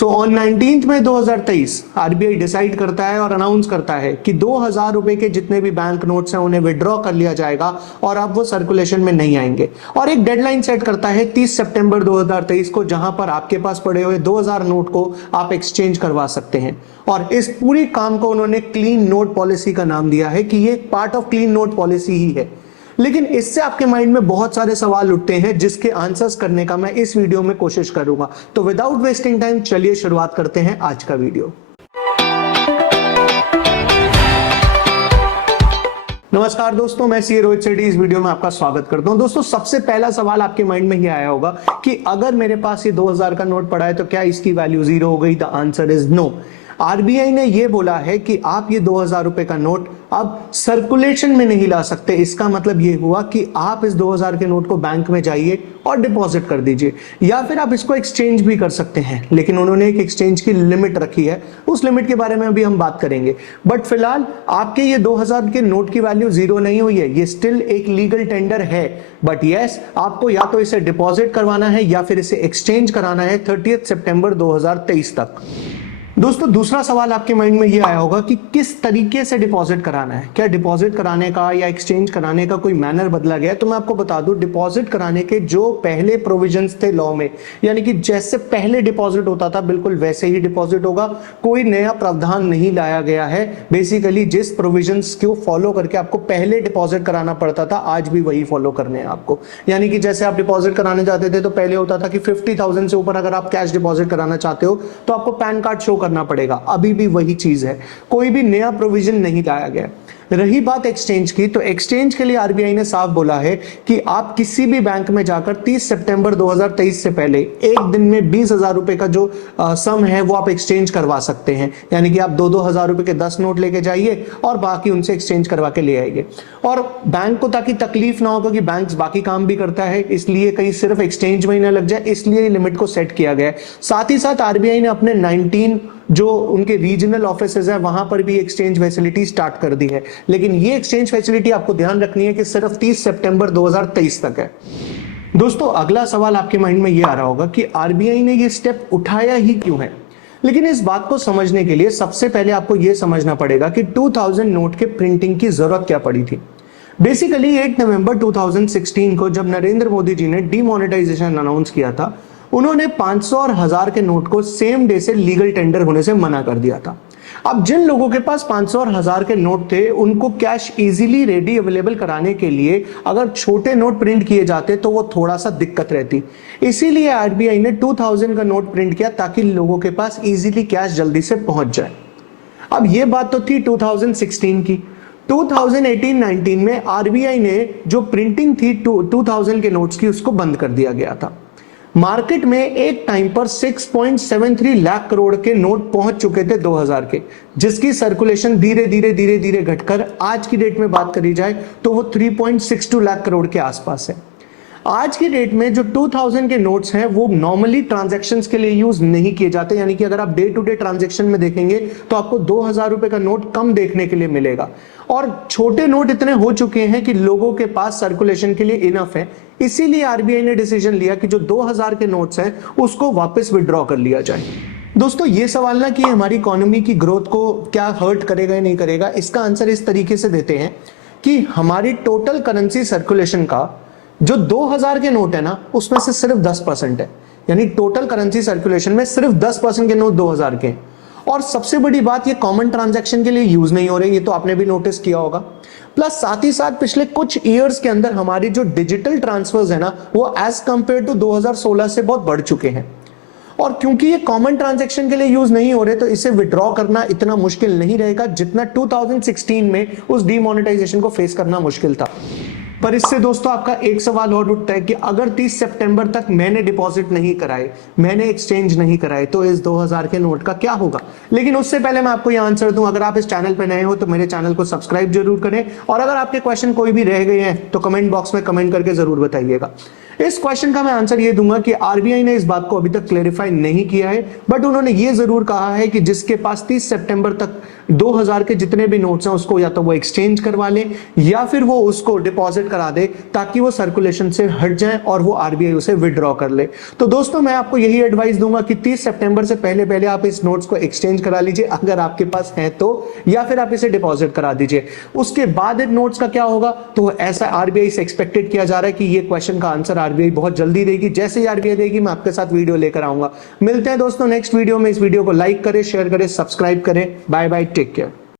So on 19 May 2023 RBI decide करता है और अनाउंस करता है कि 2000 रुपए के जितने भी बैंक नोट्स हैं उन्हें विड्रॉ कर लिया जाएगा और अब वो सर्कुलेशन में नहीं आएंगे। और एक डेडलाइन सेट करता है 30 सितंबर 2023 को, जहां पर आपके पास पड़े हुए 2000 नोट को आप एक्सचेंज करवा सकते हैं। और इस पूरी काम को उन्होंने क्लीन नोट पॉलिसी का नाम दिया है कि ये part of clean note policy ही है। लेकिन इससे आपके माइंड में बहुत सारे सवाल उठते हैं जिसके आंसर्स करने का मैं इस वीडियो में कोशिश करूंगा। तो विदाउट वेस्टिंग टाइम चलिए शुरुआत करते हैं आज का वीडियो। नमस्कार दोस्तों, मैं सी रोहित सेठी इस वीडियो में आपका स्वागत करता हूं। दोस्तों, सबसे पहला सवाल आपके माइंड में ही आया होगा कि अगर मेरे पास ये 2000 का नोट पड़ा है तो क्या इसकी वैल्यू जीरो हो गई? The answer is no. RBI ने यह बोला है कि आप ये 2000 रुपए का नोट अब सर्कुलेशन में नहीं ला सकते। इसका मतलब ये हुआ कि आप इस 2000 के नोट को बैंक में जाइए और डिपॉजिट कर दीजिए, या फिर आप इसको एक्सचेंज भी कर सकते हैं। लेकिन उन्होंने एक एक्सचेंज की लिमिट रखी है, उस लिमिट के बारे में अभी हम बात करेंगे। बट फिलहाल आपके ये 2000 के नोट की वैल्यू जीरो नहीं हुई है, ये स्टिल एक लीगल टेंडर है। बट यस, आपको या तो इसे डिपॉजिट करवाना है या फिर इसे एक्सचेंज कराना है 30 सितंबर 2023 तक। दोस्तों, दूसरा सवाल आपके माइंड में ये आया होगा कि किस तरीके से डिपॉजिट कराना है। क्या डिपॉजिट कराने का या एक्सचेंज कराने का कोई मैनर बदला गया है? तो मैं आपको बता दूं, डिपॉजिट कराने के जो पहले प्रोविजंस थे लॉ में, यानी कि जैसे पहले डिपॉजिट होता था बिल्कुल वैसे ही डिपॉजिट होगा। कोई नया प्रावधान नहीं लाया गया है। बेसिकली जिस प्रोविजंस को फॉलो करके आपको पहले डिपॉजिट कराना पड़ता था, आज भी वही फॉलो करने हैं आपको। यानी कि जैसे आप डिपॉजिट कराने जाते थे तो पहले होता था कि 50,000 से ऊपर अगर आप कैश डिपॉजिट कराना चाहते हो तो आपको पैन कार्ड शो करना पड़ेगा। अभी भी वही चीज है, कोई भी नया प्रोविजन नहीं लाया गया। रही बात एक्सचेंज की, तो एक्सचेंज के लिए आरबीआई ने साफ बोला है कि आप किसी भी बैंक में जाकर 30 सितंबर 2023 से पहले एक दिन में 20,000 रुपए का जो सम है वो आप एक्सचेंज करवा सकते हैं। यानी कि आप 2-2 हजार रुपए के 10 नोट लेके जाइए और बाकी उनसे एक्सचेंज करवा के ले आइए। और बैंक को ताकि तकलीफ ना हो, क्योंकि बैंक बाकी काम भी करता है, इसलिए कहीं सिर्फ एक्सचेंज में ही ना लग जाए, इसलिए लिमिट को सेट किया गया है। साथ ही साथ आरबीआई ने अपने 19 जो उनके रीजनल ऑफिसेज है वहां पर भी एक्सचेंज फैसिलिटी स्टार्ट कर दी है। लेकिन ये एक्सचेंज फैसिलिटी आपको ध्यान रखनी है कि सिर्फ 30 सितंबर 2023 तक है। दोस्तों, अगला सवाल आपके माइंड में ये आ रहा होगा कि आरबीआई ने ये स्टेप उठाया ही क्यों है। लेकिन इस बात को समझने के लिए सबसे पहले आपको यह समझना पड़ेगा कि 2000 नोट के प्रिंटिंग की जरूरत क्या पड़ी थी। बेसिकली 8 नवंबर 2016 को जब नरेंद्र मोदी जी ने डीमोनेटाइजेशन अनाउंस किया था, उन्होंने 500 और 1000 के नोट को सेम डे से लीगल टेंडर होने से मना कर दिया था। अब जिन लोगों के पास 500 और 1000 के नोट थे, उनको कैश इजीली रेडी अवेलेबल कराने के लिए अगर छोटे नोट प्रिंट किए जाते तो वो थोड़ा सा दिक्कत रहती। इसीलिए आरबीआई ने 2000 का नोट प्रिंट किया ताकि लोगों के पास इजीली कैश जल्दी से पहुंच जाए। अब ये बात तो थी 2016 की। 2018-19 में आरबीआई ने जो प्रिंटिंग थी 2000 के नोट्स की, उसको बंद कर दिया गया था। मार्केट में एक टाइम पर 6.73 लाख करोड़ के नोट पहुंच चुके थे 2000 के, जिसकी सर्कुलेशन धीरे धीरे घटकर आज की डेट में बात करी जाए तो वो 3.62 लाख करोड़ के आसपास है। आज की डेट में जो 2000 के नोट्स हैं वो नॉर्मली ट्रांजैक्शंस के लिए यूज नहीं किए जाते। यानी कि अगर आप डे टू डे ट्रांजैक्शन में देखेंगे तो आपको 2000 रुपए का नोट कम देखने के लिए मिलेगा। और छोटे नोट इतने हो चुके हैं कि लोगों के पास सर्कुलेशन के लिए इनफ है। इसीलिए आरबीआई ने डिसीजन लिया कि जो 2000 के नोट्स हैं उसको वापस विड्रॉ कर लिया जाए। दोस्तों, ये सवाल ना कि हमारी इकोनॉमी की ग्रोथ को क्या हर्ट करेगा या नहीं करेगा, इसका आंसर इस तरीके से देते हैं कि हमारी टोटल करेंसी सर्कुलेशन का जो 2000 के नोट है ना, उसमें से सिर्फ 10% है। यानी टोटल करेंसी सर्कुलेशन में सिर्फ 10% के नोट 2000 के। और सबसे बड़ी बात, ये कॉमन ट्रांजैक्शन के लिए यूज नहीं हो रहे, ये तो आपने भी नोटिस किया होगा। प्लस साथ ही साथ पिछले कुछ ईयर्स के अंदर हमारी जो डिजिटल ट्रांसफर्स है ना, वो एज कंपेयर टू 2016 से बहुत बढ़ चुके हैं। और क्योंकि ये कॉमन ट्रांजैक्शन के लिए यूज नहीं हो रहे, तो इसे विड्रॉ करना इतना मुश्किल नहीं रहेगा जितना 2016 में उस डीमोनेटाइजेशन को फेस करना मुश्किल था। पर इससे दोस्तों आपका एक सवाल और उठता है कि अगर 30 सितंबर तक मैंने डिपॉजिट नहीं कराए, मैंने एक्सचेंज नहीं कराए, तो इस 2000 के नोट का क्या होगा। लेकिन उससे पहले मैं आपको यह आंसर दूं, अगर आप इस चैनल पर नए हो तो मेरे चैनल को सब्सक्राइब जरूर करें, और अगर आपके क्वेश्चन कोई भी रह गए हैं तो कमेंट बॉक्स में कमेंट करके जरूर बताइएगा। इस क्वेश्चन का मैं आंसर ये दूंगा कि आरबीआई ने इस बात को अभी तक क्लेरिफाई नहीं किया है, बट उन्होंने ये जरूर कहा है कि जिसके पास 30 सितंबर तक 2000 के जितने भी नोट्स हैं उसको या तो वो एक्सचेंज करवा ले या फिर वो उसको डिपॉजिट करा दे, ताकि वो सर्कुलेशन से हट जाए और वो आरबीआई उसे विड्रॉ कर ले। तो दोस्तों मैं आपको यही एडवाइस दूंगा कि 30 सितंबर से पहले पहले आप इस नोट्स को एक्सचेंज करा लीजिए अगर आपके पास है तो, या फिर आप इसे डिपॉजिट करा दीजिए। उसके बाद इन नोट्स का क्या होगा, तो ऐसा आरबीआई से एक्सपेक्टेड किया जा रहा है कि ये क्वेश्चन का आंसर आरबीआई बहुत जल्दी देगी। जैसे ही आरबीआई देगी मैं आपके साथ वीडियो लेकर आऊंगा। मिलते हैं दोस्तों नेक्स्ट वीडियो में। इस वीडियो को लाइक करें, शेयर करें, सब्सक्राइब करें। Bye bye, take care.